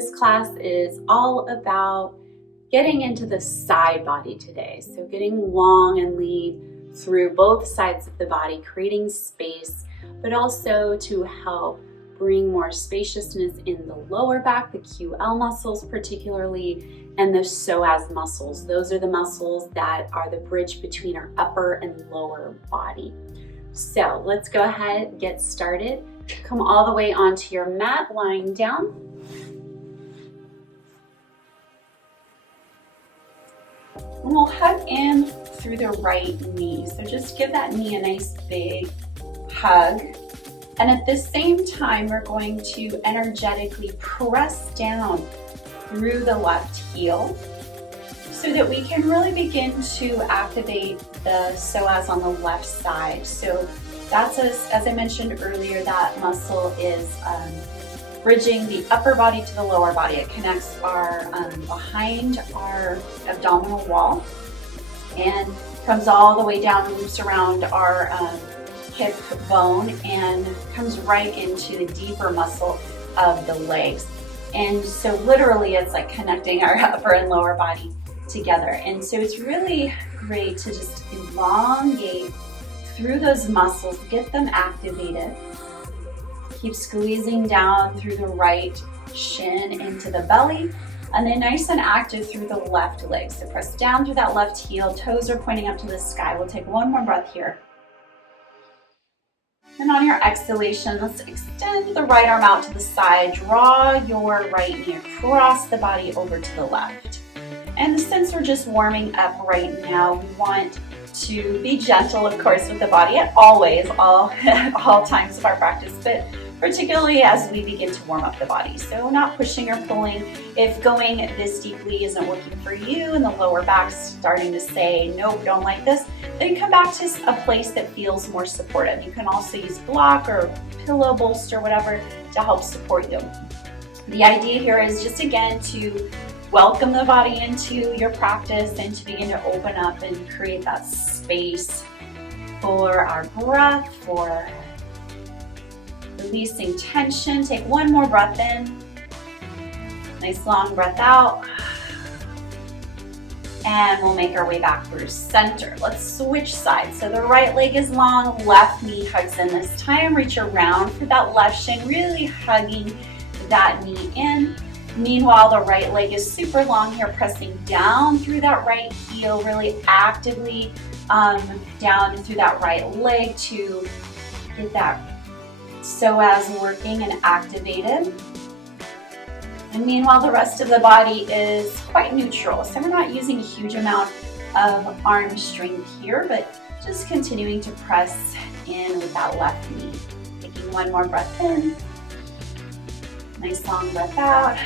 This class is all about getting into the side body today. So getting long and lean through both sides of the body, creating space, but also to help bring more spaciousness in the lower back, the QL muscles particularly, and the psoas muscles. Those are the muscles that are the bridge between our upper and lower body. So let's go ahead and get started. Come all the way onto your mat, lying down. And we'll hug in through the right knee. So just give that knee a nice big hug. And at the same time, we're going to energetically press down through the left heel so that we can really begin to activate the psoas on the left side. So that's, as I mentioned earlier, that muscle is bridging the upper body to the lower body. It connects our behind our abdominal wall and comes all the way down, loops around our hip bone and comes right into the deeper muscle of the legs. And so literally it's like connecting our upper and lower body together. And so it's really great to just elongate through those muscles, get them activated. Keep squeezing down through the right shin into the belly, and then nice and active through the left leg. So press down through that left heel, toes are pointing up to the sky. We'll take one more breath here. And on your exhalation, let's extend the right arm out to the side. Draw your right knee across the body over to the left. And since we're just warming up right now, we want to be gentle, of course, with the body at all times of our practice, but particularly as we begin to warm up the body. So not pushing or pulling. If going this deeply isn't working for you and the lower back's starting to say, nope, don't like this, then come back to a place that feels more supportive. You can also use block or pillow, bolster, whatever, to help support you. The idea here is just, again, to welcome the body into your practice and to begin to open up and create that space for our breath, for releasing tension. Take one more breath in. Nice long breath out. And we'll make our way back through center. Let's switch sides. So the right leg is long, left knee hugs in this time. Reach around for that left shin, really hugging that knee in. Meanwhile, the right leg is super long here, pressing down through that right heel, really actively down through that right leg to get that psoas working and activated. And meanwhile, the rest of the body is quite neutral. So we're not using a huge amount of arm strength here, but just continuing to press in with that left knee. Taking one more breath in. Nice long breath out.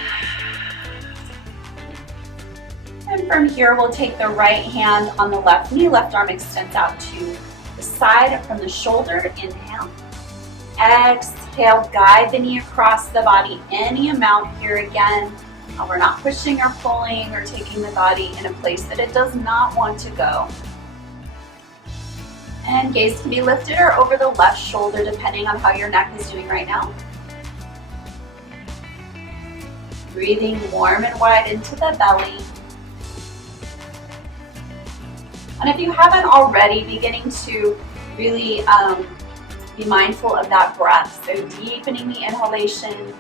And from here, we'll take the right hand on the left knee. Left arm extends out to the side from the shoulder. Inhale. Exhale, guide the knee across the body any amount here again. We're not pushing or pulling or taking the body in a place that it does not want to go. And gaze can be lifted or over the left shoulder depending on how your neck is doing right now. Breathing warm and wide into the belly. And if you haven't already, beginning to really be mindful of that breath. So deepening the inhalation,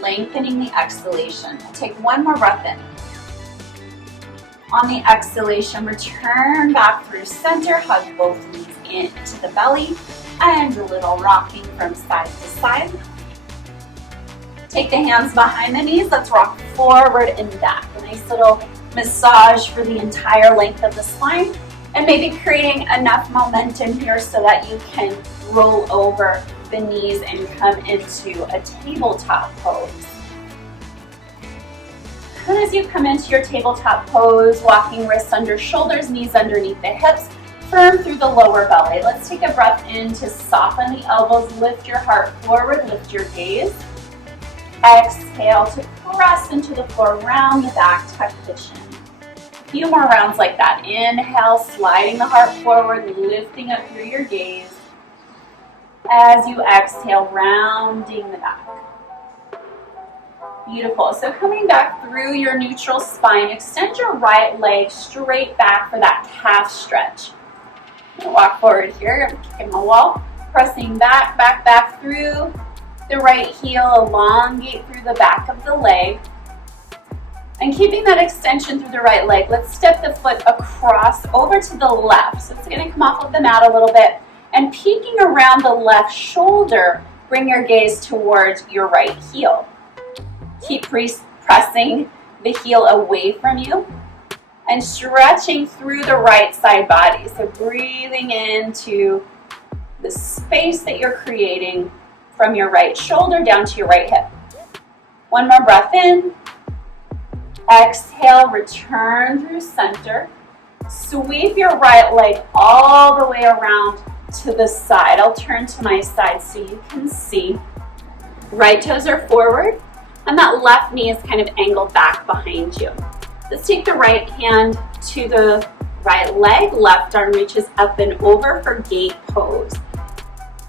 lengthening the exhalation. Take one more breath in. On the exhalation, return back through center, hug both knees into the belly, and a little rocking from side to side. Take the hands behind the knees. Let's rock forward and back. A nice little massage for the entire length of the spine. And maybe creating enough momentum here so that you can roll over the knees and come into a tabletop pose. And as you come into your tabletop pose, walking wrists under shoulders, knees underneath the hips, firm through the lower belly. Let's take a breath in to soften the elbows, lift your heart forward, lift your gaze. Exhale to press into the floor, round the back, tuck the chin. A few more rounds like that. Inhale, sliding the heart forward, lifting up through your gaze. As you exhale, rounding the back. Beautiful. So coming back through your neutral spine, extend your right leg straight back for that calf stretch. I'm gonna walk forward here, I'm kicking my wall, pressing back, back, back through the right heel, elongate through the back of the leg. And keeping that extension through the right leg, let's step the foot across over to the left. So it's gonna come off of the mat a little bit. And peeking around the left shoulder, bring your gaze towards your right heel. Keep pressing the heel away from you and stretching through the right side body. So breathing into the space that you're creating from your right shoulder down to your right hip. One more breath in. Exhale, return through center. Sweep your right leg all the way around to the side. I'll turn to my side so you can see. Right toes are forward, and that left knee is kind of angled back behind you. Let's take the right hand to the right leg. Left arm reaches up and over for gate pose.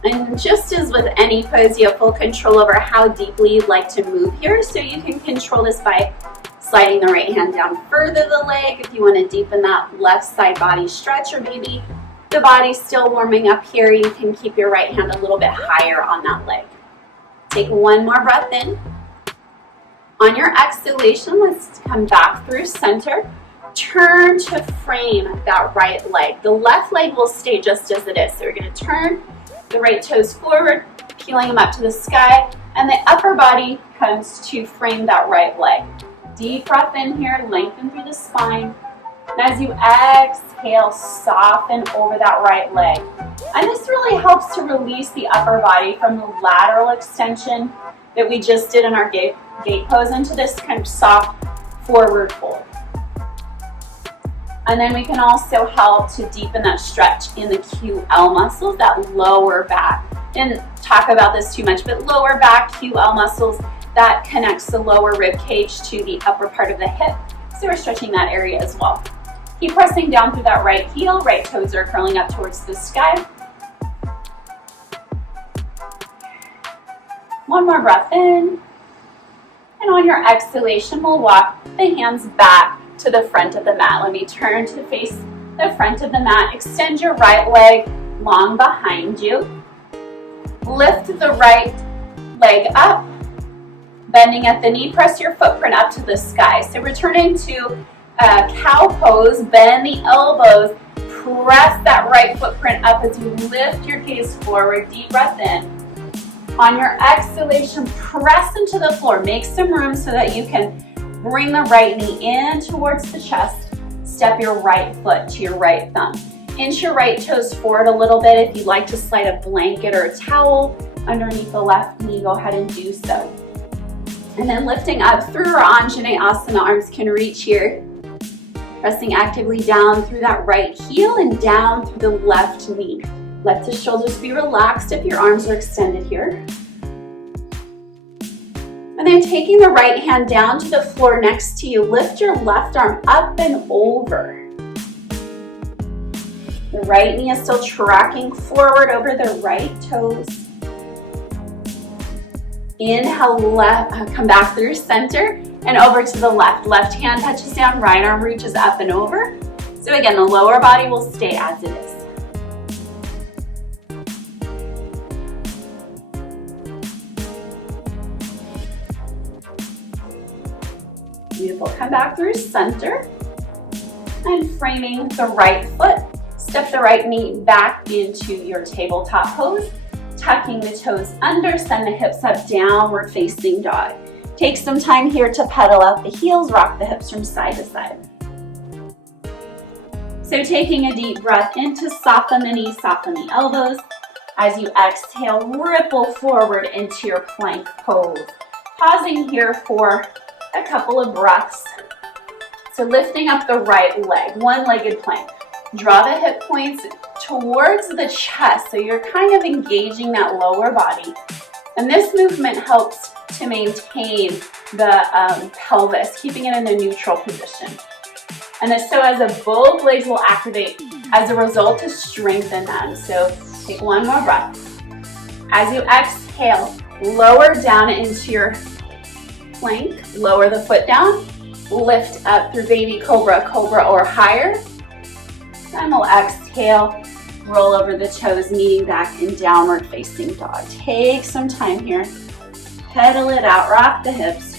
And just as with any pose, you have full control over how deeply you'd like to move here. So you can control this by sliding the right hand down further the leg if you want to deepen that left side body stretch, or maybe the body's still warming up here, you can keep your right hand a little bit higher on that leg. Take one more breath in. On your exhalation, let's come back through center. Turn to frame that right leg. The left leg will stay just as it is. So we're going to turn the right toes forward, peeling them up to the sky, and the upper body comes to frame that right leg. Deep breath in here, lengthen through the spine. And as you exhale, soften over that right leg. And this really helps to release the upper body from the lateral extension that we just did in our gate pose into this kind of soft forward fold. And then we can also help to deepen that stretch in the QL muscles, that lower back. Didn't talk about this too much, but lower back QL muscles, that connects the lower rib cage to the upper part of the hip. So we're stretching that area as well. Keep pressing down through that right heel. Right toes are curling up towards the sky. One more breath in. And on your exhalation, we'll walk the hands back to the front of the mat. Let me turn to face the front of the mat. Extend your right leg long behind you. Lift the right leg up. Bending at the knee, press your footprint up to the sky. So returning to cow pose, bend the elbows, press that right footprint up as you lift your gaze forward, deep breath in. On your exhalation, press into the floor. Make some room so that you can bring the right knee in towards the chest. Step your right foot to your right thumb. Inch your right toes forward a little bit. If you'd like to slide a blanket or a towel underneath the left knee, go ahead and do so. And then lifting up through our Anjaneyasana, arms can reach here. Pressing actively down through that right heel and down through the left knee. Let the shoulders be relaxed if your arms are extended here. And then taking the right hand down to the floor next to you, lift your left arm up and over. The right knee is still tracking forward over the right toes. Inhale, come back through center and over to the left. Left hand touches down, right arm reaches up and over. So again, the lower body will stay as it is. Beautiful. Come back through center and framing the right foot. Step the right knee back into your tabletop pose. Tucking the toes under, send the hips up, downward facing dog. Take some time here to pedal out the heels, rock the hips from side to side. So taking a deep breath in to soften the knees, soften the elbows. As you exhale, ripple forward into your plank pose. Pausing here for a couple of breaths. So lifting up the right leg, one-legged plank. Draw the hip points towards the chest, so you're kind of engaging that lower body. And this movement helps to maintain the pelvis, keeping it in a neutral position. And so as both legs will activate as a result to strengthen them. So take one more breath. As you exhale, lower down into your plank. Lower the foot down, lift up through baby cobra, cobra or higher. Then we'll exhale, roll over the toes, kneeling back in downward facing dog. Take some time here. Pedal it out, rock the hips.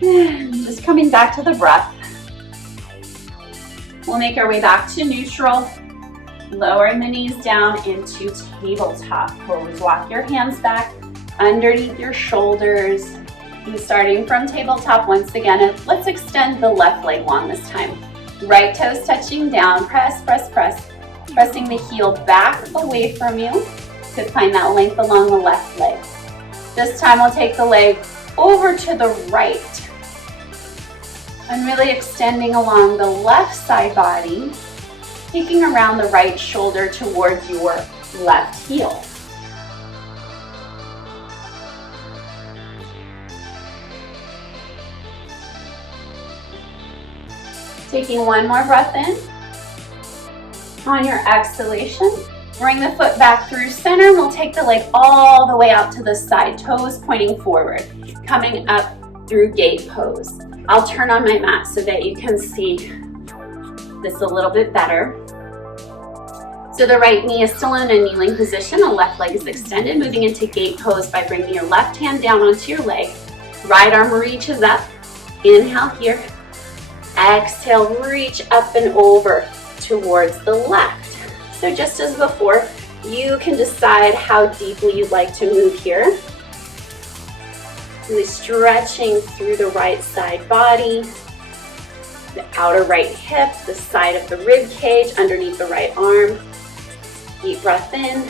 Just coming back to the breath. We'll make our way back to neutral, lowering the knees down into tabletop pose. Walk your hands back underneath your shoulders. And starting from tabletop once again, let's extend the left leg long this time. Right toes touching down, press, press, press. Pressing the heel back away from you to find that length along the left leg. This time we'll take the leg over to the right. And really extending along the left side body, taking around the right shoulder towards your left heel. Taking one more breath in. On your exhalation, bring the foot back through center. We'll take the leg all the way out to the side, toes pointing forward, coming up through gate pose. I'll turn on my mat so that you can see this a little bit better. So the right knee is still in a kneeling position, the left leg is extended, moving into gate pose by bringing your left hand down onto your leg. Right arm reaches up, inhale here. Exhale, reach up and over towards the left. So just as before, you can decide how deeply you'd like to move here. Really stretching through the right side body, the outer right hip, the side of the rib cage, underneath the right arm. Deep breath in.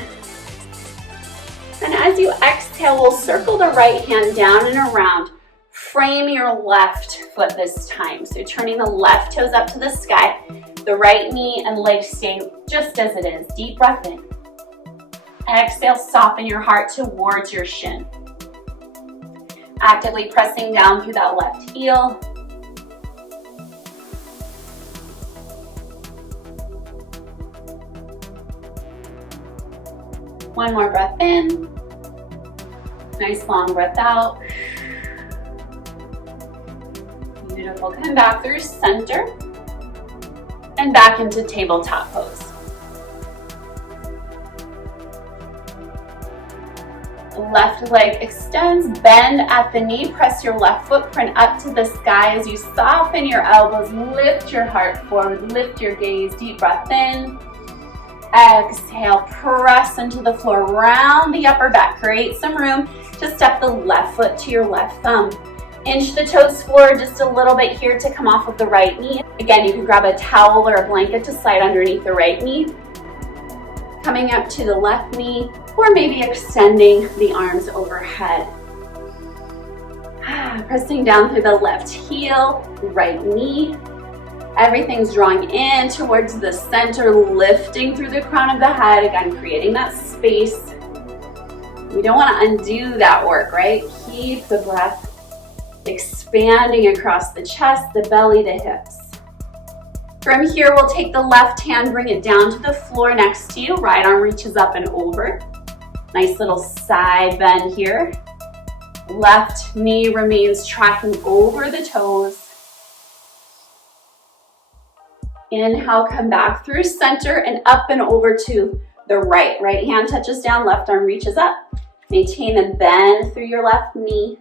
And as you exhale, we'll circle the right hand down and around. Frame your left foot this time. So turning the left toes up to the sky, the right knee and leg staying just as it is. Deep breath in. Exhale, soften your heart towards your shin. Actively pressing down through that left heel. One more breath in. Nice long breath out. Beautiful. Come back through center and back into tabletop pose. Left leg extends, bend at the knee, press your left footprint up to the sky as you soften your elbows, lift your heart forward, lift your gaze, deep breath in. Exhale, press into the floor, round the upper back, create some room to step the left foot to your left thumb. Inch the toes forward just a little bit here to come off of the right knee. Again, you can grab a towel or a blanket to slide underneath the right knee. Coming up to the left knee, or maybe extending the arms overhead. Pressing down through the left heel, right knee. Everything's drawing in towards the center, lifting through the crown of the head. Again, creating that space. We don't want to undo that work, right? Keep the breath expanding across the chest, the belly, the hips. From here, we'll take the left hand, bring it down to the floor next to you. Right arm reaches up and over. Nice little side bend here. Left knee remains tracking over the toes. Inhale, come back through center and up and over to the right. Right hand touches down, left arm reaches up. Maintain and bend through your left knee.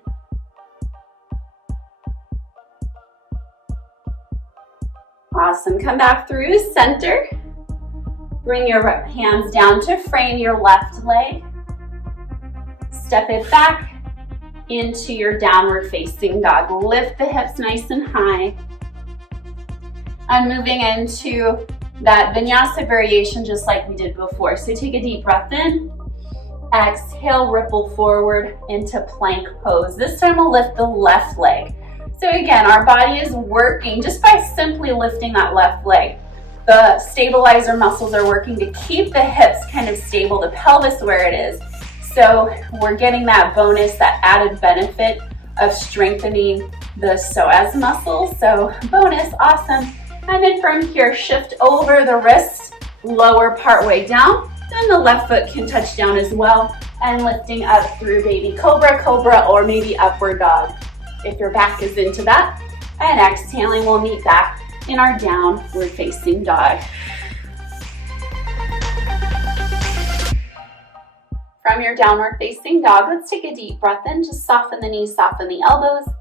Awesome. Come back through center. Bring your hands down to frame your left leg. Step it back into your downward facing dog. Lift the hips nice and high. And moving into that vinyasa variation just like we did before. So take a deep breath in. Exhale, ripple forward into plank pose. This time we'll lift the left leg. So again, our body is working just by simply lifting that left leg. The stabilizer muscles are working to keep the hips kind of stable, the pelvis where it is. So we're getting that bonus, that added benefit of strengthening the psoas muscles. So bonus, awesome. And then from here, shift over the wrists, lower part way down. Then the left foot can touch down as well. And lifting up through baby cobra, cobra, or maybe upward dog if your back is into that. And exhaling, we'll meet back in our downward facing dog. From your downward facing dog, let's take a deep breath in. Just soften the knees, soften the elbows.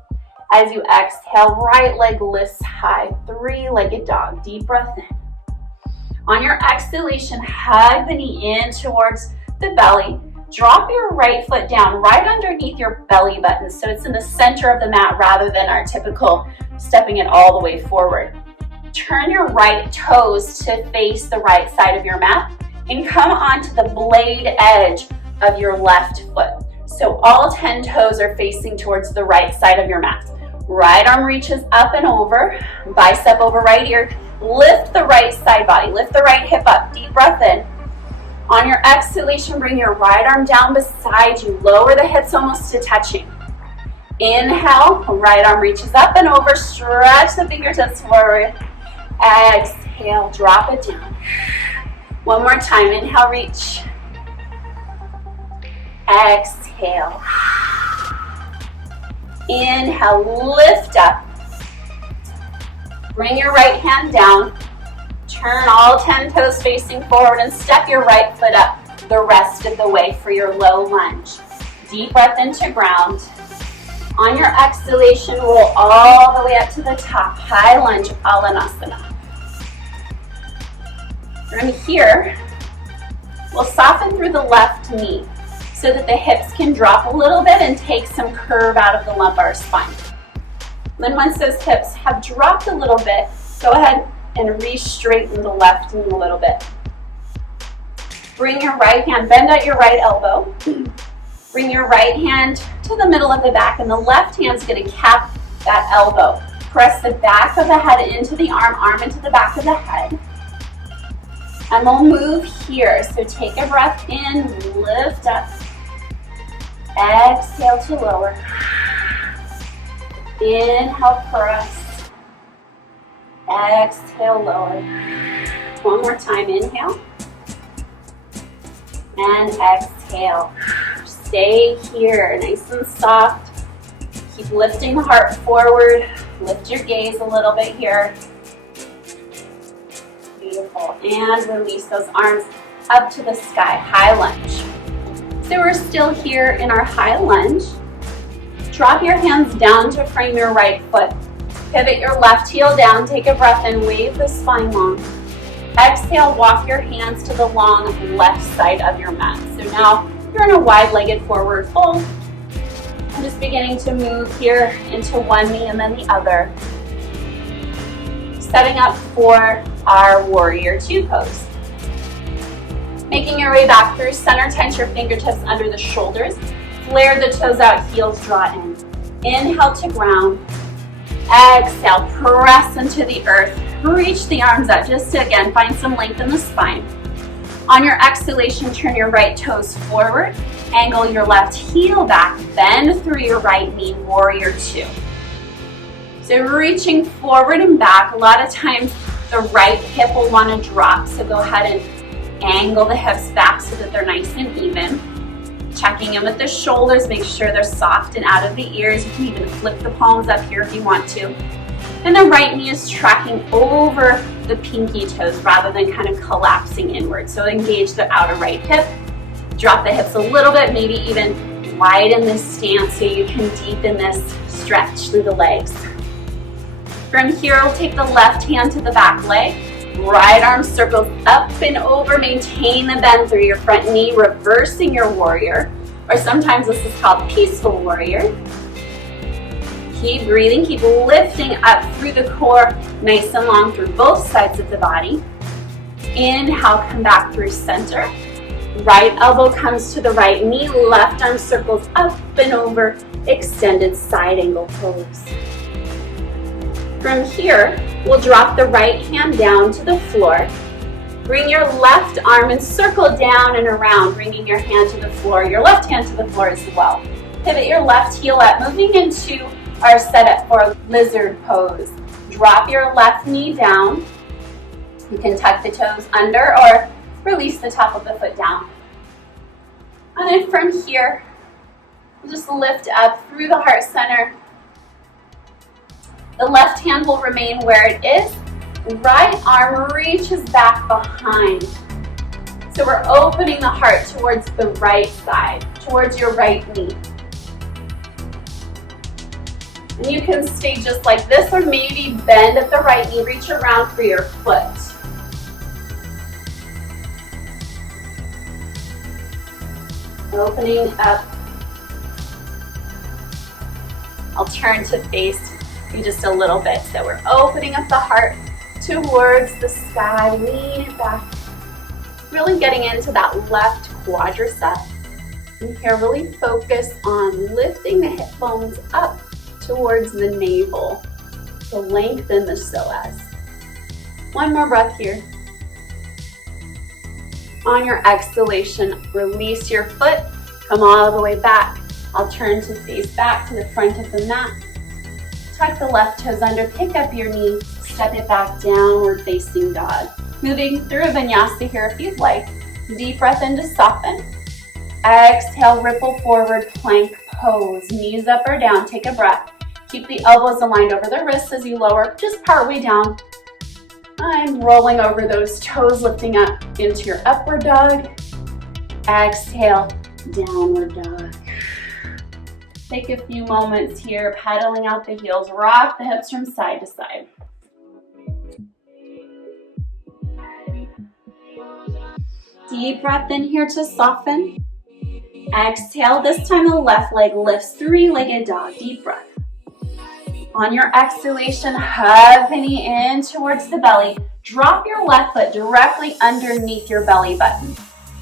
As you exhale, right leg lifts high, three-legged dog. Deep breath in. On your exhalation, hug the knee in towards the belly. Drop your right foot down right underneath your belly button so it's in the center of the mat rather than our typical stepping it all the way forward. Turn your right toes to face the right side of your mat and come onto the blade edge of your left foot. So all 10 toes are facing towards the right side of your mat. Right arm reaches up and over, bicep over right ear. Lift the right side body, lift the right hip up, deep breath in. On your exhalation, bring your right arm down beside you. Lower the hips almost to touching. Inhale, right arm reaches up and over. Stretch the fingertips forward. Exhale, drop it down. One more time. Inhale, reach. Exhale. Inhale, lift up. Bring your right hand down. Turn all 10 toes facing forward and step your right foot up the rest of the way for your low lunge. Deep breath into ground. On your exhalation, roll all the way up to the top. High lunge, Alanasana. From here, we'll soften through the left knee so that the hips can drop a little bit and take some curve out of the lumbar spine. Then once those hips have dropped a little bit, go ahead and re-straighten the left knee a little bit. Bring your right hand, bend at your right elbow. Bring your right hand to the middle of the back, and the left hand's going to cap that elbow. Press the back of the head into the arm, arm into the back of the head. And we'll move here. So take a breath in, lift up. Exhale to lower. Inhale, press. Exhale, lower. One more time, inhale. And exhale. Stay here, nice and soft. Keep lifting the heart forward. Lift your gaze a little bit here. Beautiful. And release those arms up to the sky, high lunge. So we're still here in our high lunge. Drop your hands down to frame your right foot. Pivot your left heel down, take a breath in, wave the spine long. Exhale, walk your hands to the long left side of your mat. So now you're in a wide-legged forward fold. I'm just beginning to move here into one knee and then the other. Setting up for our warrior two pose. Making your way back through center, tense your fingertips under the shoulders. Flare the toes out, heels draw in. Inhale to ground. Exhale, press into the earth. Reach the arms up just to, again, find some length in the spine. On your exhalation, turn your right toes forward. Angle your left heel back. Bend through your right knee, warrior two. So reaching forward and back. A lot of times the right hip will want to drop. So go ahead and angle the hips back so that they're nice and even. Checking in with the shoulders, make sure they're soft and out of the ears. You can even flip the palms up here if you want to. And the right knee is tracking over the pinky toes rather than kind of collapsing inward. So engage the outer right hip. Drop the hips a little bit, maybe even widen this stance so you can deepen this stretch through the legs. From here, we'll take the left hand to the back leg. Right arm circles up and over. Maintain the bend through your front knee, reversing your warrior. Or sometimes this is called peaceful warrior. Keep breathing, keep lifting up through the core, nice and long through both sides of the body. Inhale, come back through center. Right elbow comes to the right knee, left arm circles up and over, extended side angle pose. From here, we'll drop the right hand down to the floor. Bring your left arm and circle down and around, bringing your hand to the floor, your left hand to the floor as well. Pivot your left heel up, moving into our setup for lizard pose. Drop your left knee down. You can tuck the toes under or release the top of the foot down. And And then from here, just lift up through the heart center. The left hand will remain where it is. Right arm reaches back behind. So we're opening the heart towards the right side, towards your right knee. And you can stay just like this, or maybe bend at the right knee, reach around for your foot. Opening up. I'll turn to face you just a little bit. So we're opening up the heart towards the sky, lean it back. Really getting into that left quadratus. And here, really focus on lifting the hip bones up towards the navel to lengthen the psoas. One more breath here. On your exhalation, release your foot, come all the way back. I'll turn to face back to the front of the mat. Tuck the left toes under, pick up your knee, step it back, downward facing dog. Moving through a vinyasa here if you'd like. Deep breath in to soften. Exhale, ripple forward, plank pose. Knees up or down, take a breath. Keep the elbows aligned over the wrists as you lower, just partway down. I'm rolling over those toes, lifting up into your upward dog. Exhale, downward dog. Take a few moments here, pedaling out the heels, rock the hips from side to side. Deep breath in here to soften. Exhale, this time the left leg lifts, three-legged dog, deep breath. On your exhalation, hug the knee in towards the belly. Drop your left foot directly underneath your belly button.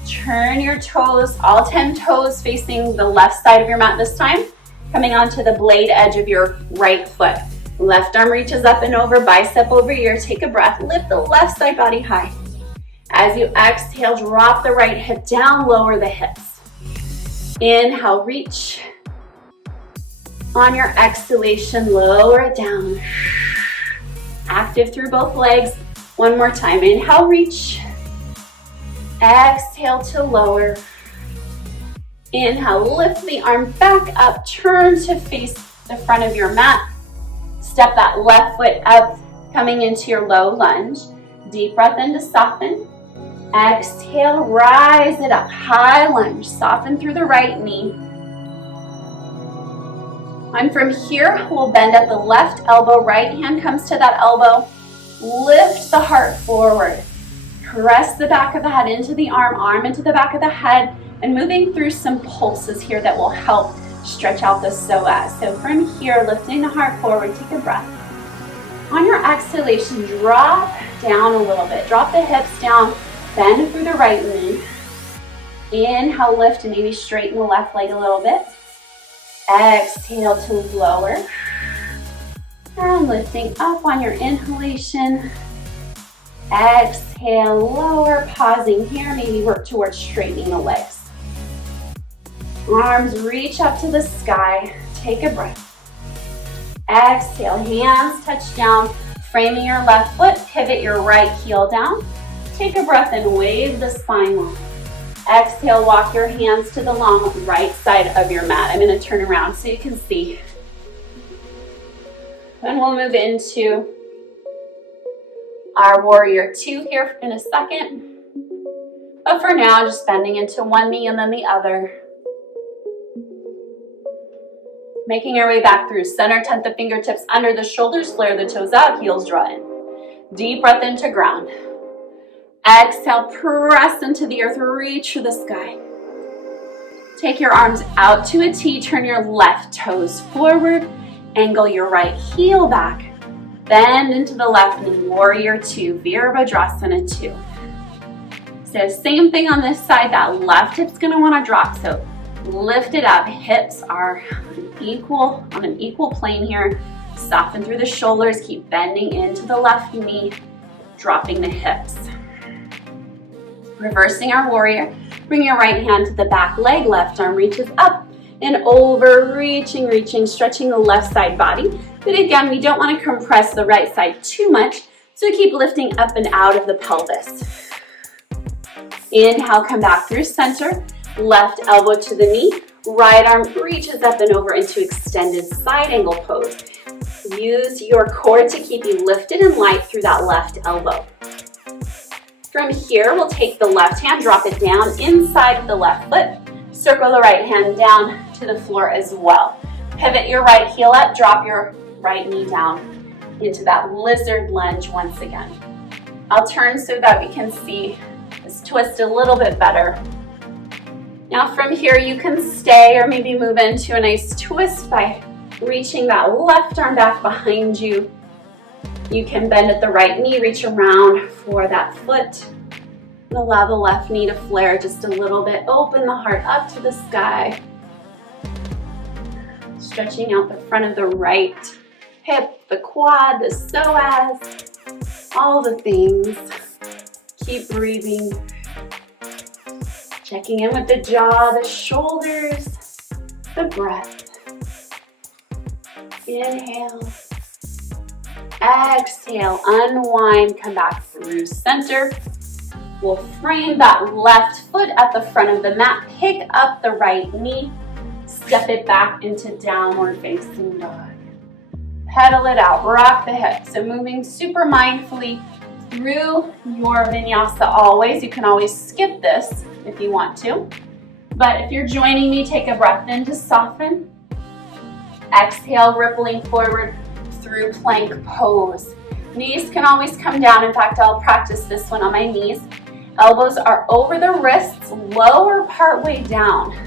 Turn your toes, all 10 toes facing the left side of your mat this time, coming onto the blade edge of your right foot. Left arm reaches up and over, bicep over ear. Take a breath, lift the left side body high. As you exhale, drop the right hip down, lower the hips. Inhale, reach. On your exhalation, lower it down. Active through both legs. One more time. Inhale, reach. Exhale to lower. Inhale, lift the arm back up. Turn to face the front of your mat. Step that left foot up, coming into your low lunge. Deep breath in to soften. Exhale, rise it up. High lunge. Soften through the right knee. And from here, we'll bend at the left elbow. Right hand comes to that elbow. Lift the heart forward. Press the back of the head into the arm into the back of the head, and moving through some pulses here that will help stretch out the psoas. So from here, lifting the heart forward, take a breath. On your exhalation, drop down a little bit. Drop the hips down, bend through the right knee. Inhale, lift, and maybe straighten the left leg a little bit. Exhale to lower. And lifting up on your inhalation. Exhale, lower, pausing here. Maybe work towards straightening the legs. Arms reach up to the sky. Take a breath. Exhale, hands touch down. Framing your left foot, pivot your right heel down. Take a breath and wave the spine long. Exhale, walk your hands to the long right side of your mat. I'm going to turn around so you can see. Then we'll move into our warrior two here in a second. But for now, just bending into one knee and then the other. Making our way back through center, tent the fingertips under the shoulders, flare the toes out, heels draw in. Deep breath into ground. Exhale, press into the earth, reach for the sky. Take your arms out to a T, turn your left toes forward, angle your right heel back, bend into the left knee, warrior two, Virabhadrasana 2. So same thing on this side, that left hip's gonna wanna drop, so lift it up, hips are on an equal plane here. Soften through the shoulders, keep bending into the left knee, dropping the hips. Reversing our warrior, bring your right hand to the back leg, left arm reaches up and over, reaching, stretching the left side body. But again, we don't want to compress the right side too much, so keep lifting up and out of the pelvis. Inhale, come back through center. Left elbow to the knee, right arm reaches up and over into extended side angle pose. Use your core to keep you lifted and light through that left elbow. From here, we'll take the left hand, drop it down inside the left foot. Circle the right hand down to the floor as well. Pivot your right heel up, drop your right knee down into that lizard lunge once again. I'll turn so that we can see this twist a little bit better. Now from here, you can stay or maybe move into a nice twist by reaching that left arm back behind you. You can bend at the right knee, reach around for that foot. And allow the left knee to flare just a little bit. Open the heart up to the sky. Stretching out the front of the right hip, the quad, the psoas, all the things. Keep breathing. Checking in with the jaw, the shoulders, the breath. Inhale. Exhale, unwind, come back through center. We'll frame that left foot at the front of the mat. Pick up the right knee. Step it back into downward facing dog. Pedal it out, rock the hips. So moving super mindfully through your vinyasa always. You can always skip this if you want to. But if you're joining me, take a breath in to soften. Exhale, rippling forward through plank pose. Knees can always come down. In fact, I'll practice this one on my knees. Elbows are over the wrists, lower part way down.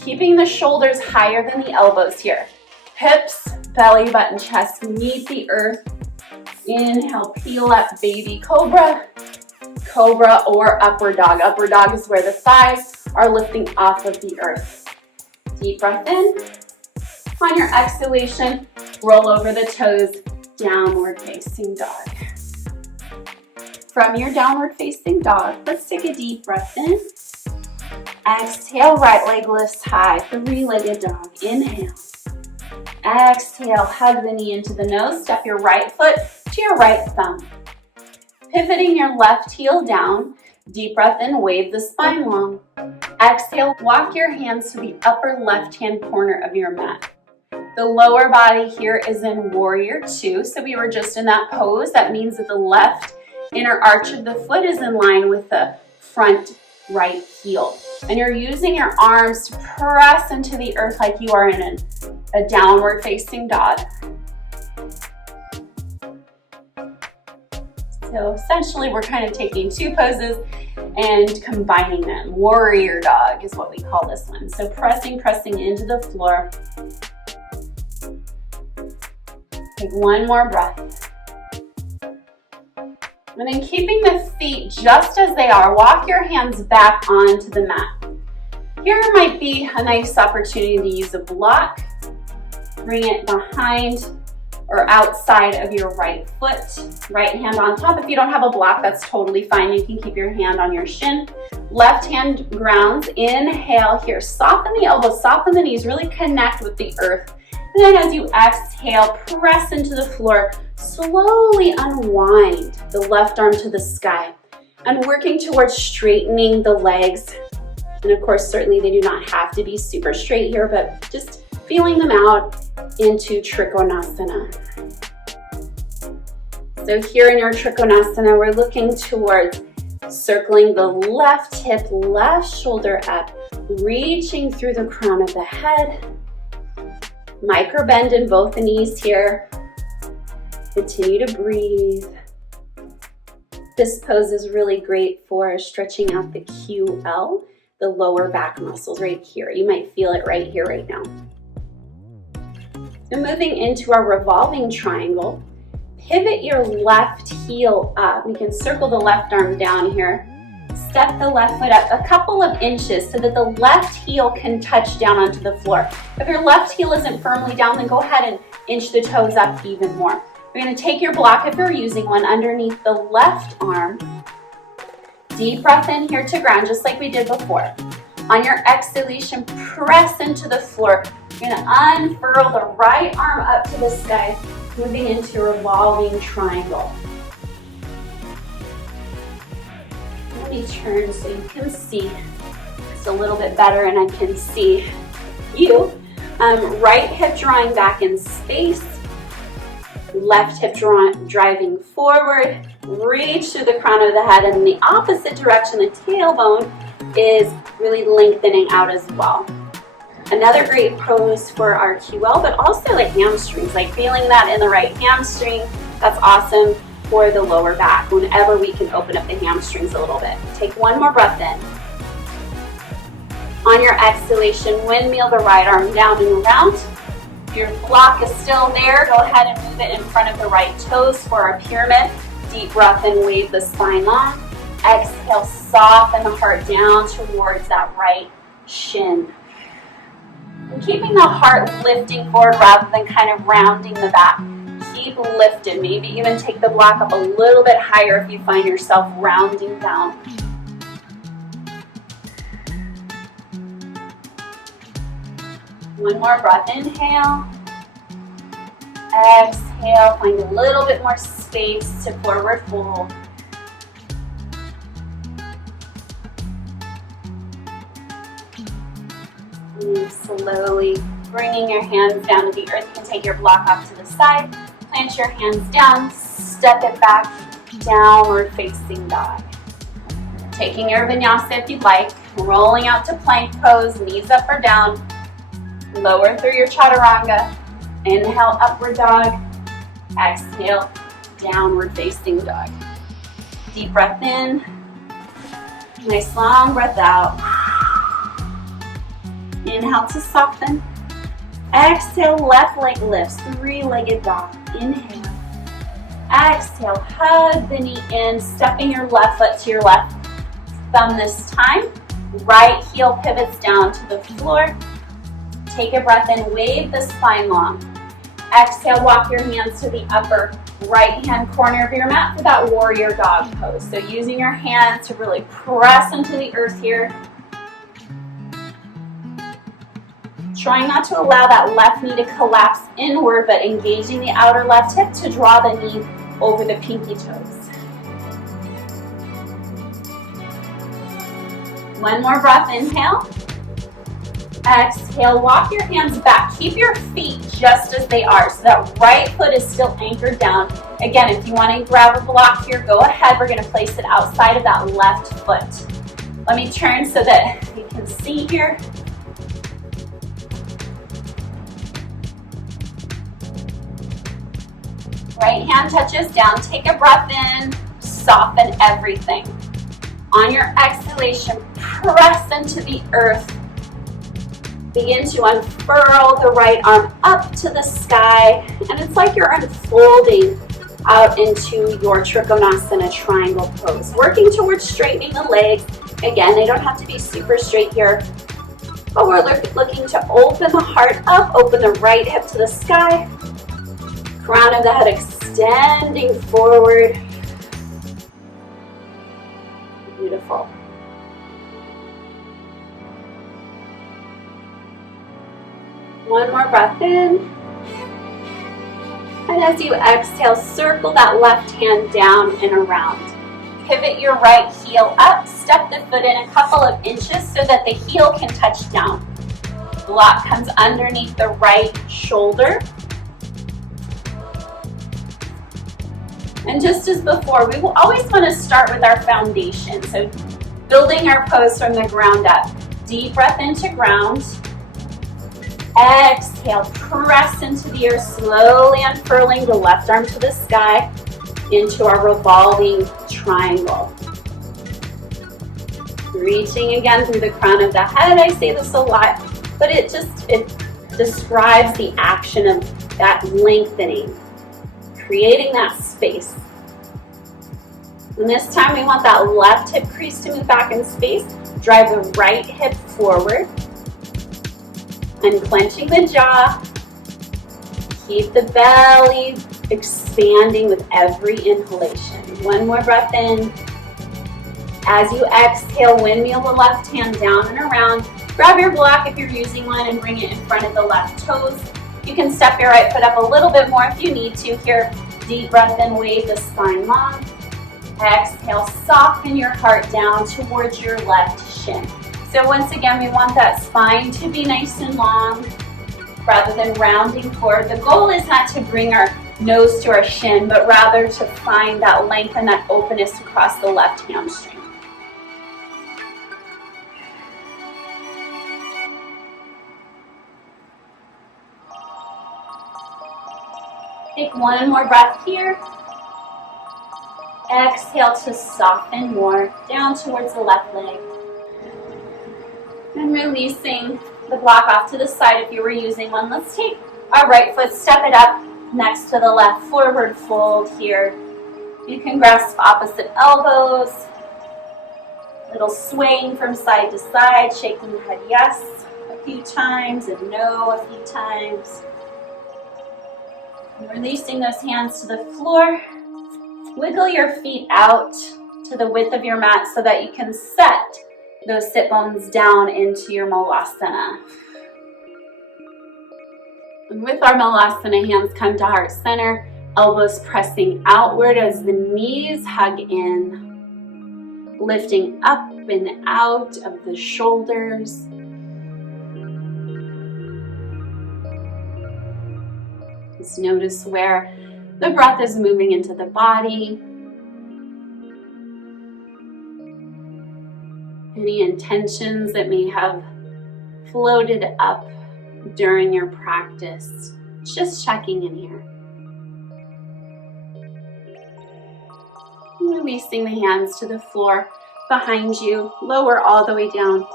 Keeping the shoulders higher than the elbows here. Hips, belly button, chest meet the earth. Inhale, peel up, baby cobra. Cobra or upward dog. Upward dog is where the thighs are lifting off of the earth. Deep breath in. On your exhalation, roll over the toes, downward facing dog. From your downward facing dog, let's take a deep breath in. Exhale, right leg lifts high, three-legged dog. Inhale. Exhale, hug the knee into the nose, step your right foot to your right thumb. Pivoting your left heel down, deep breath in, wave the spine long. Exhale, walk your hands to the upper left-hand corner of your mat. The lower body here is in warrior two, so we were just in that pose. That means that the left inner arch of the foot is in line with the front right heel. And you're using your arms to press into the earth like you are in a downward facing dog. So essentially we're kind of taking two poses and combining them. Warrior dog is what we call this one. So pressing into the floor. Take one more breath. And then keeping the feet just as they are, walk your hands back onto the mat. Here might be a nice opportunity to use a block. Bring it behind or outside of your right foot. Right hand on top. If you don't have a block, that's totally fine. You can keep your hand on your shin. Left hand grounds. Inhale here. Soften the elbows, soften the knees. Really connect with the earth. And then as you exhale, press into the floor. Slowly unwind the left arm to the sky. And working towards straightening the legs. And of course, certainly they do not have to be super straight here, but just feeling them out into Trikonasana. So here in your Trikonasana, we're looking towards circling the left hip, left shoulder up, reaching through the crown of the head. Micro bend in both the knees here. Continue to breathe. This pose is really great for stretching out the QL, the lower back muscles right here. You might feel it right here, right now. So moving into our revolving triangle, pivot your left heel up. You can circle the left arm down here. Step the left foot up a couple of inches so that the left heel can touch down onto the floor. If your left heel isn't firmly down, then go ahead and inch the toes up even more. You're going to take your block, if you're using one, underneath the left arm. Deep breath in here to ground, just like we did before. On your exhalation, press into the floor. You're going to unfurl the right arm up to the sky, moving into revolving triangle. Let me turn so you can see. just a little bit better and I can see you. Right hip drawing back in space, left hip driving forward, reach through the crown of the head, and in the opposite direction, the tailbone is really lengthening out as well. Another great pose for our QL, but also like hamstrings, like feeling that in the right hamstring. That's awesome for the lower back whenever we can open up the hamstrings a little bit. Take one more breath in. On your exhalation, windmill the right arm down and around. If your block is still there, go ahead and move it in front of the right toes for our pyramid. Deep breath and wave the spine long. Exhale, soften the heart down towards that right shin. And keeping the heart lifting forward rather than kind of rounding the back. Keep lifted. Maybe even take the block up a little bit higher if you find yourself rounding down. One more breath, inhale. Exhale, find a little bit more space to forward fold. And slowly bringing your hands down to the earth. You can take your block off to the side, plant your hands down, step it back, downward facing dog. Taking your vinyasa if you'd like, rolling out to plank pose, knees up or down. Lower through your chaturanga. Inhale, upward dog. Exhale, downward facing dog. Deep breath in. Nice long breath out. Inhale to soften. Exhale, left leg lifts, three-legged dog. Inhale. Exhale, hug the knee in, stepping your left foot to your left thumb this time. Right heel pivots down to the floor. Take a breath in, wave the spine long. Exhale, walk your hands to the upper right-hand corner of your mat for that warrior dog pose. So using your hands to really press into the earth here. Trying not to allow that left knee to collapse inward, but engaging the outer left hip to draw the knee over the pinky toes. One more breath, inhale. Exhale, walk your hands back. Keep your feet just as they are, so that right foot is still anchored down. Again, if you want to grab a block here, go ahead. We're going to place it outside of that left foot. Let me turn so that you can see here. Right hand touches down. Take a breath in. Soften everything. On your exhalation, press into the earth. Begin to unfurl the right arm up to the sky, and it's like you're unfolding out into your Trikonasana triangle pose. Working towards straightening the legs. Again, they don't have to be super straight here, but we're looking to open the heart up, open the right hip to the sky. Crown of the head extending forward. Beautiful. One more breath in. And as you exhale, circle that left hand down and around. Pivot your right heel up, step the foot in a couple of inches so that the heel can touch down. Block comes underneath the right shoulder. And just as before, we will always want to start with our foundation. So building our pose from the ground up. Deep breath into ground. Exhale, press into the earth, slowly unfurling the left arm to the sky into our revolving triangle. Reaching again through the crown of the head. I say this a lot, but it describes the action of that lengthening, creating that space. And this time we want that left hip crease to move back in space. Drive the right hip forward. Unclenching the jaw. Keep the belly expanding with every inhalation. One more breath in. As you exhale, windmill the left hand down and around. Grab your block if you're using one and bring it in front of the left toes. You can step your right foot up a little bit more if you need to here. Deep breath in, wave the spine long. Exhale, soften your heart down towards your left shin. So once again, we want that spine to be nice and long rather than rounding forward. The goal is not to bring our nose to our shin, but rather to find that length and that openness across the left hamstring. Take one more breath here. Exhale to soften more down towards the left leg. And releasing the block off to the side if you were using one. Let's take our right foot, step it up next to the left, forward fold here. You can grasp opposite elbows. Little swaying from side to side, shaking the head yes a few times and no a few times. And releasing those hands to the floor. Wiggle your feet out to the width of your mat so that you can set those sit bones down into your malasana. And with our malasana, hands come to heart center, elbows pressing outward as the knees hug in, lifting up and out of the shoulders. Just notice where the breath is moving into the body. Any intentions that may have floated up during your practice, just checking in here. And releasing the hands to the floor behind you, lower all the way down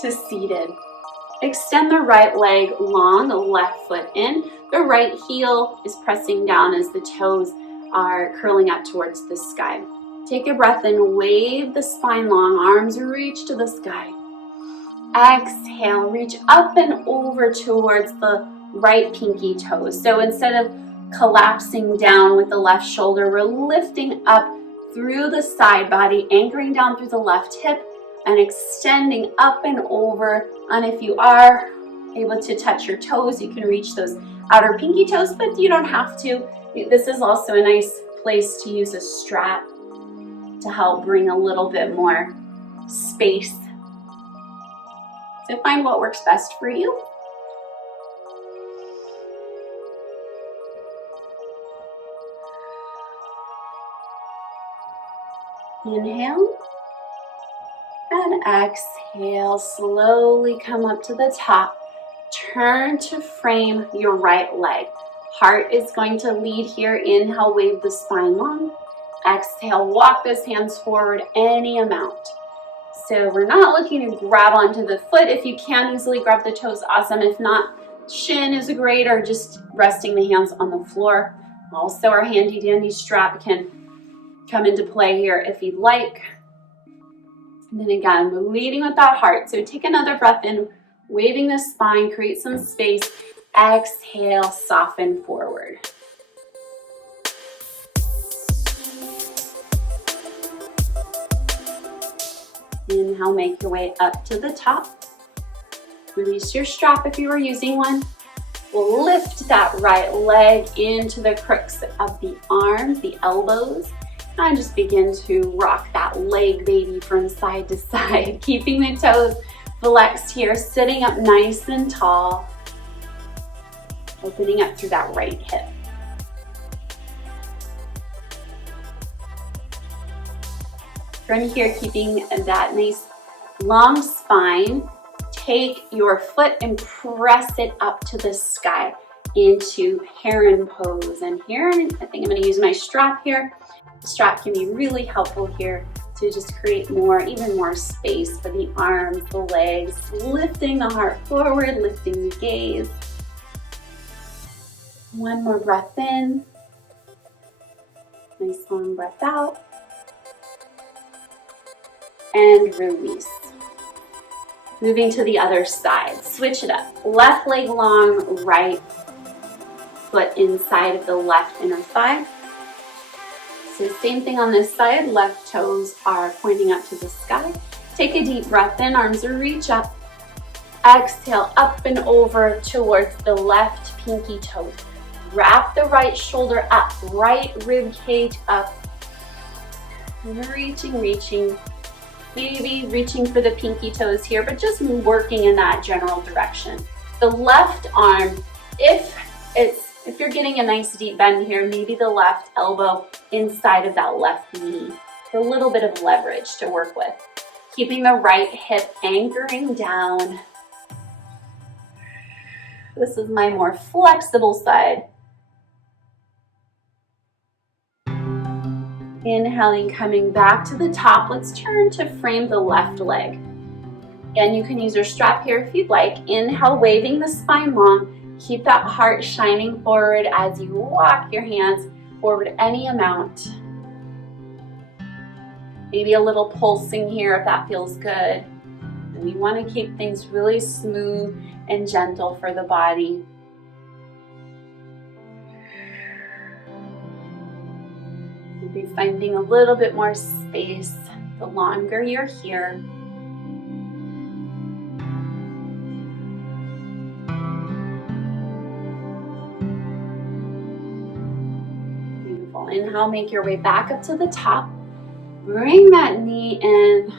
to seated. Extend the right leg long, the left foot in. The right heel is pressing down as the toes are curling up towards the sky. Take a breath and wave the spine long, arms reach to the sky. Exhale, reach up and over towards the right pinky toes. So instead of collapsing down with the left shoulder, we're lifting up through the side body, anchoring down through the left hip and extending up and over. And if you are able to touch your toes, you can reach those outer pinky toes, but you don't have to. This is also a nice place to use a strap to help bring a little bit more space. So find what works best for you. Inhale and exhale. Slowly come up to the top. Turn to frame your right leg. Heart is going to lead here. Inhale, wave the spine long. Exhale, walk those hands forward any amount. So we're not looking to grab onto the foot. If you can easily grab the toes, awesome. If not, shin is great, or just resting the hands on the floor. Also, our handy dandy strap can come into play here if you'd like. And then again, we're leading with that heart. So take another breath in, waving the spine, create some space. Exhale, soften forward. Inhale, make your way up to the top. Release your strap if you were using one. We'll lift that right leg into the crooks of the arms, the elbows, and just begin to rock that leg baby from side to side, keeping the toes flexed here, sitting up nice and tall, opening up through that right hip. From here, keeping that nice long spine, take your foot and press it up to the sky into Heron Pose. And here, I think I'm going to use my strap here. The strap can be really helpful here to just create even more space for the arms, the legs, lifting the heart forward, lifting the gaze. One more breath in. Nice long breath out. And release. Moving to the other side. Switch it up. Left leg long, right foot inside of the left inner thigh. So same thing on this side. Left toes are pointing up to the sky. Take a deep breath in. Arms reach up. Exhale, up and over towards the left pinky toe. Wrap the right shoulder up. Right rib cage up. And reaching. maybe reaching for the pinky toes here, but just working in that general direction. The left arm, if you're getting a nice deep bend here, maybe the left elbow inside of that left knee for a little bit of leverage to work with. Keeping the right hip anchoring down. This is my more flexible side. Inhaling, coming back to the top. Let's turn to frame the left leg. Again, you can use your strap here if you'd like. Inhale, waving the spine long. Keep that heart shining forward as you walk your hands forward any amount. Maybe a little pulsing here if that feels good. And we want to keep things really smooth and gentle for the body. Be finding a little bit more space the longer you're here. Beautiful. Inhale, make your way back up to the top. Bring that knee in,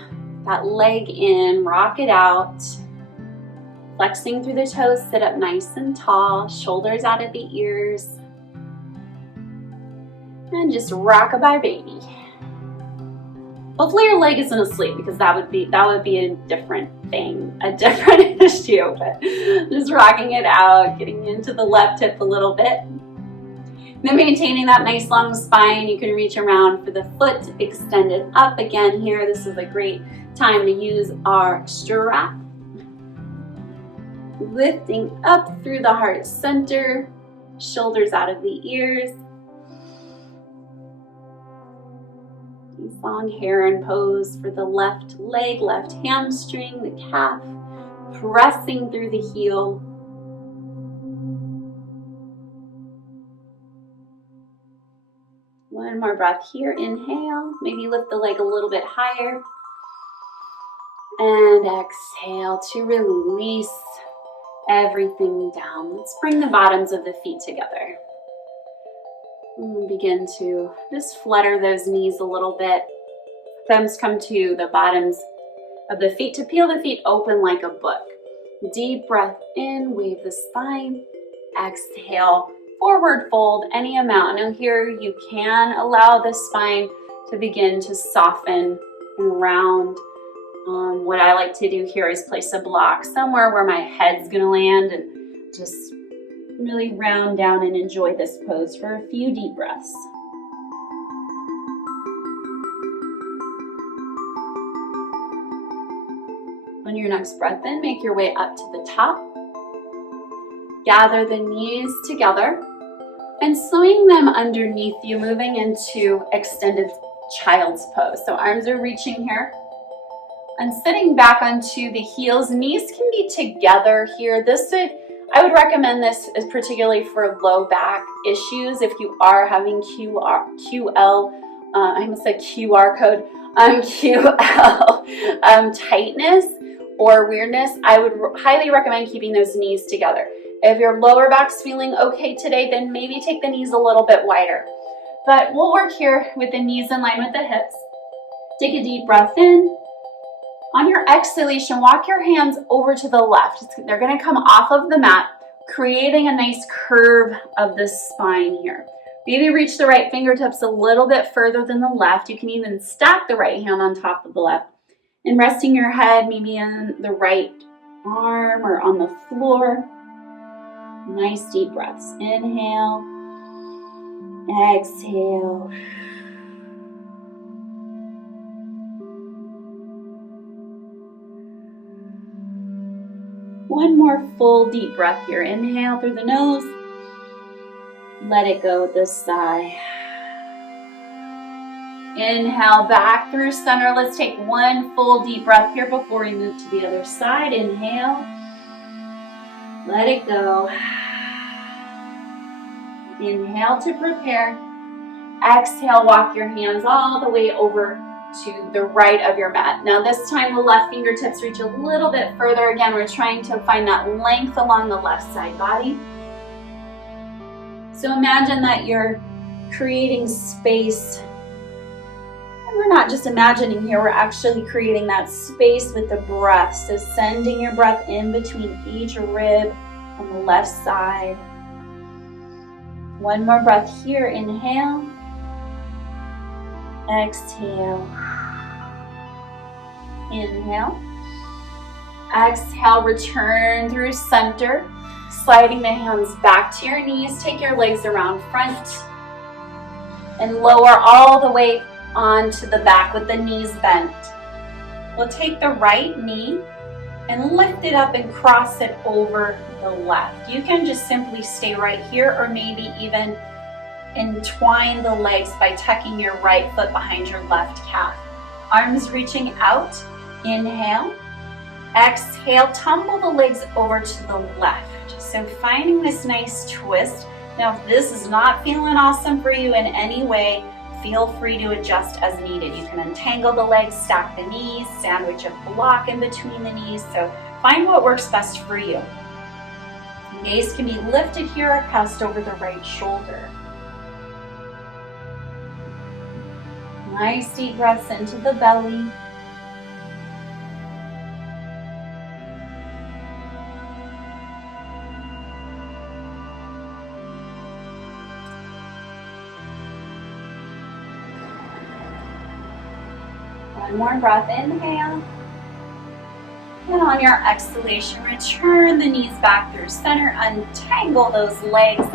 that leg in, rock it out. Flexing through the toes, sit up nice and tall, shoulders out at the ears. And just rock-a-bye baby. Hopefully your leg isn't asleep, because that would be a different thing, a different issue. But just rocking it out, getting into the left hip a little bit. Then maintaining that nice long spine, you can reach around for the foot extended up again here. This is a great time to use our strap. Lifting up through the heart center, shoulders out of the ears. Long Heron Pose for the left leg, left hamstring, the calf, pressing through the heel. One more breath here. Inhale, maybe lift the leg a little bit higher. And exhale to release everything down. Let's bring the bottoms of the feet together. And begin to just flutter those knees a little bit. Thumbs come to the bottoms of the feet to peel the feet open like a book. Deep breath in, wave the spine. Exhale, forward fold any amount. Now here you can allow the spine to begin to soften and round. What I like to do here is place a block somewhere where my head's gonna land and just really round down and enjoy this pose for a few deep breaths. On your next breath in, make your way up to the top. Gather the knees together and swing them underneath you, moving into extended child's pose. So arms are reaching here. And sitting back onto the heels, knees can be together here. I would recommend this is particularly for low back issues. If you are having QL tightness or weirdness, I would highly recommend keeping those knees together. If your lower back's feeling okay today, then maybe take the knees a little bit wider. But we'll work here with the knees in line with the hips. Take a deep breath in. On your exhalation, walk your hands over to the left. They're going to come off of the mat, creating a nice curve of the spine here. Maybe reach the right fingertips a little bit further than the left. You can even stack the right hand on top of the left. And resting your head maybe in the right arm or on the floor. Nice deep breaths. Inhale. Exhale. One more full deep breath here. Inhale through the nose. Let it go with the sigh. Inhale back through center. Let's take one full deep breath here before we move to the other side. Inhale. Let it go. Inhale to prepare. Exhale, walk your hands all the way over to the right of your mat. Now this time the left fingertips reach a little bit further. Again, we're trying to find that length along the left side body. So imagine that you're creating space we're not just imagining here, we're actually creating that space with the breath. So sending your breath in between each rib on the left side. One more breath here, inhale. Exhale. Inhale. Exhale, return through center, sliding the hands back to your knees. Take your legs around front and lower all the way onto the back with the knees bent. We'll take the right knee and lift it up and cross it over the left. You can just simply stay right here, or maybe even entwine the legs by tucking your right foot behind your left calf. Arms reaching out. Inhale. Exhale, tumble the legs over to the left. So finding this nice twist. Now, if this is not feeling awesome for you in any way, feel free to adjust as needed. You can untangle the legs, stack the knees, sandwich a block in between the knees. So find what works best for you. Gaze can be lifted here or passed over the right shoulder. Nice deep breaths into the belly. One more breath, inhale. And on your exhalation, return the knees back through center, untangle those legs,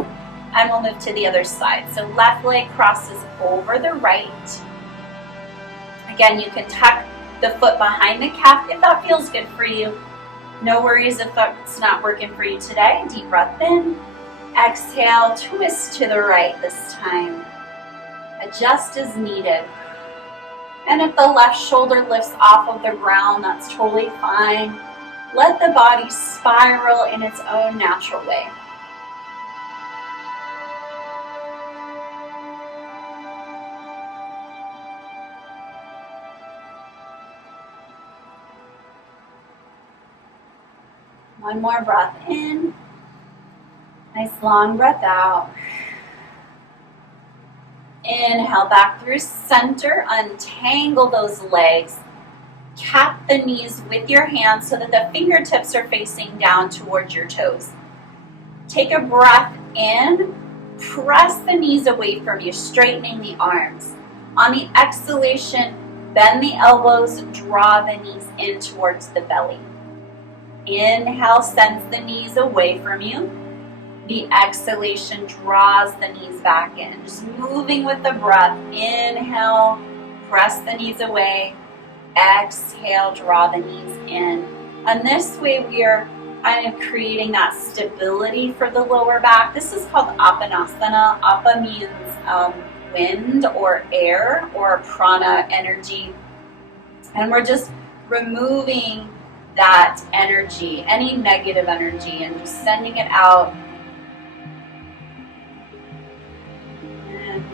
and we'll move to the other side. So left leg crosses over the right. Again, you can tuck the foot behind the calf if that feels good for you. No worries if that's not working for you today. Deep breath in. Exhale, twist to the right this time. Adjust as needed. And if the left shoulder lifts off of the ground, that's totally fine. Let the body spiral in its own natural way. One more breath in. Nice long breath out. Inhale back through center, untangle those legs. Cap the knees with your hands so that the fingertips are facing down towards your toes. Take a breath in, press the knees away from you, straightening the arms. On the exhalation, bend the elbows, draw the knees in towards the belly. Inhale, sends the knees away from you. The exhalation draws the knees back in. Just moving with the breath. Inhale, press the knees away. Exhale, draw the knees in. And this way we are kind of creating that stability for the lower back. This is called Apanasana. Apa means wind or air or prana energy. And we're just removing that energy, any negative energy, and just sending it out.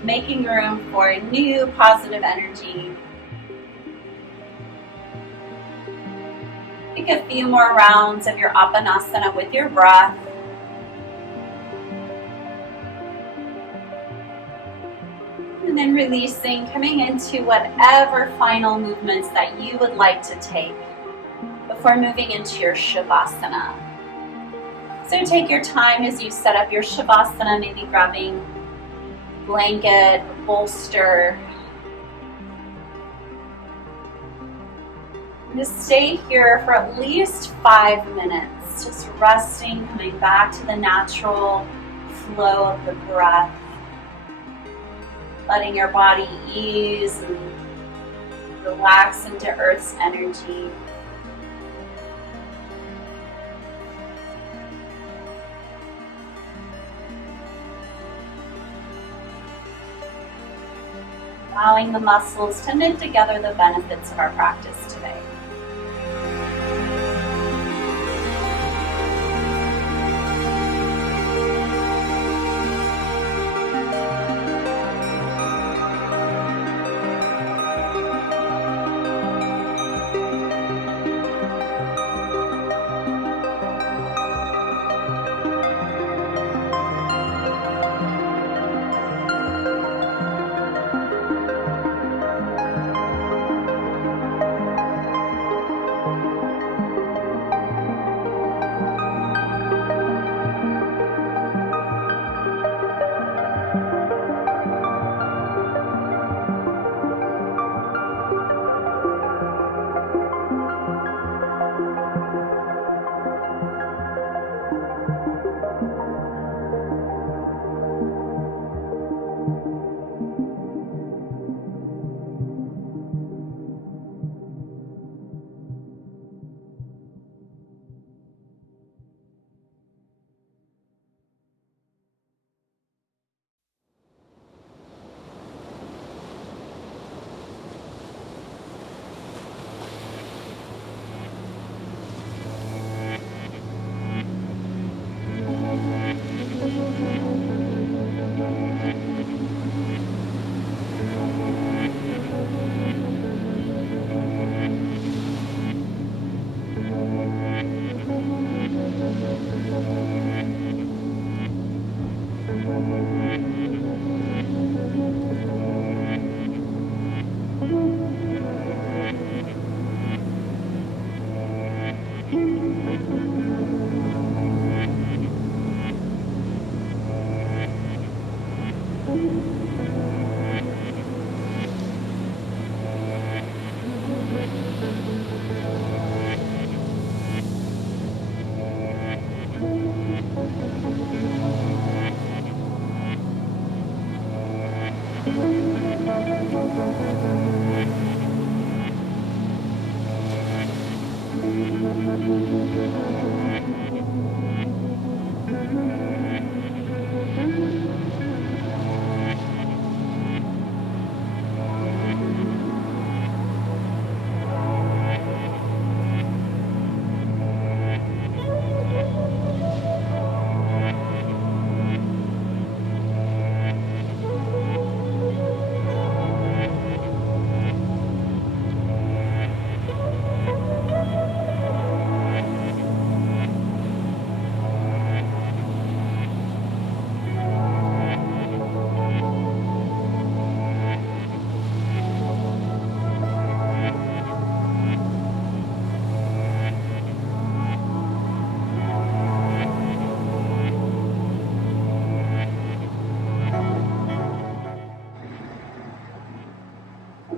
Making room for new positive energy. Take a few more rounds of your Apanasana with your breath. And then releasing, coming into whatever final movements that you would like to take before moving into your Shavasana. So take your time as you set up your Shavasana, maybe grabbing blanket, bolster. Just stay here for at least 5 minutes, just resting, coming back to the natural flow of the breath, letting your body ease and relax into Earth's energy. Allowing the muscles to knit together the benefits of our practice today.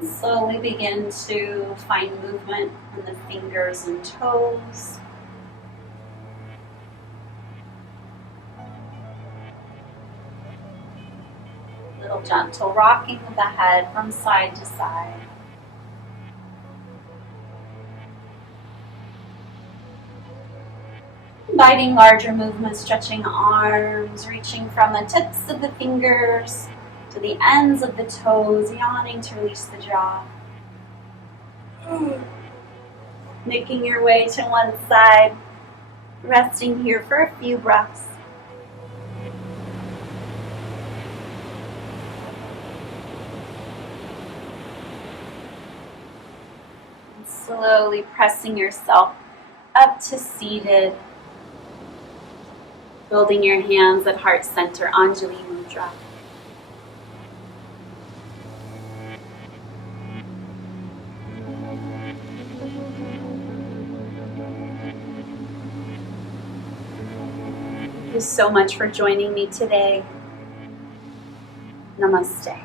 Slowly begin to find movement in the fingers and toes. Little gentle rocking of the head from side to side. Inviting larger movements, stretching arms, reaching from the tips of the fingers to the ends of the toes, yawning to release the jaw. Making your way to one side, resting here for a few breaths. And slowly pressing yourself up to seated. Building your hands at heart center, Anjali Mudra. Thank you so much for joining me today. Namaste.